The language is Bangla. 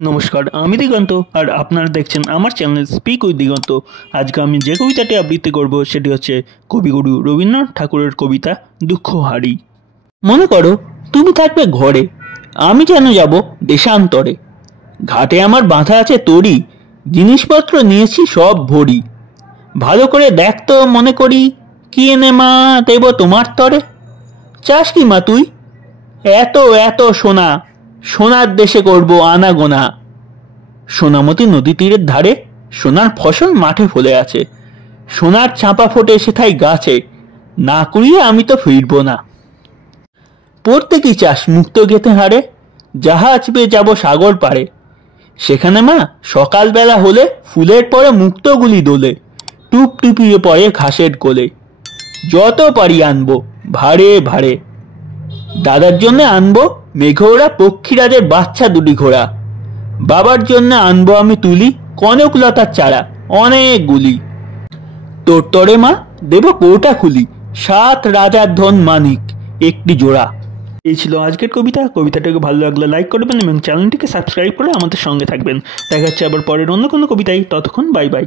নমস্কার, আমি দিগন্ত আর আপনারা দেখছেন আমার চ্যানেল স্পিক উইথ দিগন্ত। আজকে আমি যে কবিতাটি আবৃত্তি করব সেটি হচ্ছে কবিগুরু রবীন্দ্রনাথ ঠাকুরের কবিতা দুঃখহারি। মনে করো তুমি থাকবে ঘরে, আমি যেন যাব দেশান্তরে। ঘাটে আমার বাঁধা আছে তরি, জিনিসপত্র নিয়েছি সব ভরি। ভালো করে দেখ তো মনে করি, কি এনে মা দেব তোমার তরে। চাস কি মা তুই এত এত সোনা, সোনার দেশে করব আনাগোনা। সোনামতি নদী তীরের ধারে সোনার ফসল মাঠে ফলে আছে। সোনার চাঁপা ফোটে সেথায় গাছে, না কুড়িয়ে আমি তো ফিরব না। পড়তে কি চাস মুক্ত গেতে হারে, জাহাজ পেয়ে যাব সাগর পারে। সেখানে মা সকালবেলা হলে ফুলের পরে মুক্তগুলি দোলে, টুপ টুপিয়ে পড়ে ঘাসের কোলে। যত পারি আনবো ভারে ভারে, দাদার জন্য আনবো মেঘোড়া পক্ষীরাজের বাচ্চা দুটি ঘোড়া। বাবার জন্য আনবো আমি তুলি কনকলতার চারা অনেকগুলি। তোর তরে মা দেব কৌটা খুলি, 7 রাজার ধন মানিক একটি জোড়া। এই ছিল আজকের কবিতা। কবিতাটাকে ভালো লাগলে লাইক করবেন এবং চ্যানেলটিকে সাবস্ক্রাইব করে আমাদের সঙ্গে থাকবেন। দেখা যাচ্ছে আবার পরের অন্য কোনো কবিতায়। ততক্ষণ বাই বাই।